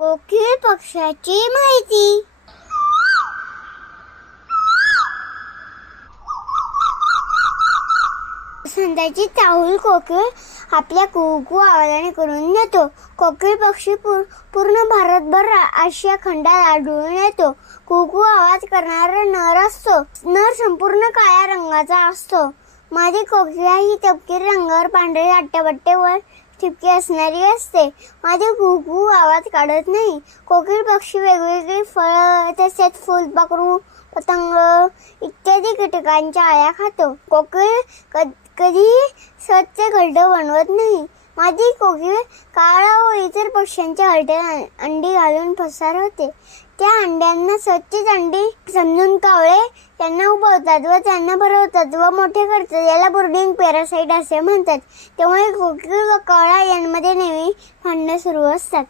कोकिळ पक्षाची माहिती. संध्याची चाहूल कोकिळ आपल्या कुकू आवाजाने करून येतो कोकिळ पक्षी पूर- पूर्ण भारतभर आशिया खंडात आढळून येतो. कुकू आवाज करणारा नर असतो. नर संपूर्ण काळ्या रंगाचा असतो. माझी कोकिळा ही तपकिरी रंगावर पांढरे अट्ट्याबट्टे ठिपके असणारी असते. माझे कुकू आवाज काढत नाही. कोकिळ पक्षी वेगवेगळी फळं तसेच फुलपाखरू पतंग इत्यादी कीटकांच्या आळ्या खातो. कोकिळ कधी स्वच्छ घरट बनवत नाही. माझी कोकिळ काळा व इतर पक्ष्यांच्या घरट्यात अंडी घालून पसार होते. त्या अंड्यांना स्वच्छ अंडी समजून कावळे त्यांना उभवतात व त्यांना भरवतात व मोठे करतात. याला बुर्डिंग पॅरासाईट असे म्हणतात. त्यामुळे कोकिळ व कावळा यांमध्ये नेहमी भांडणं सुरू असतात.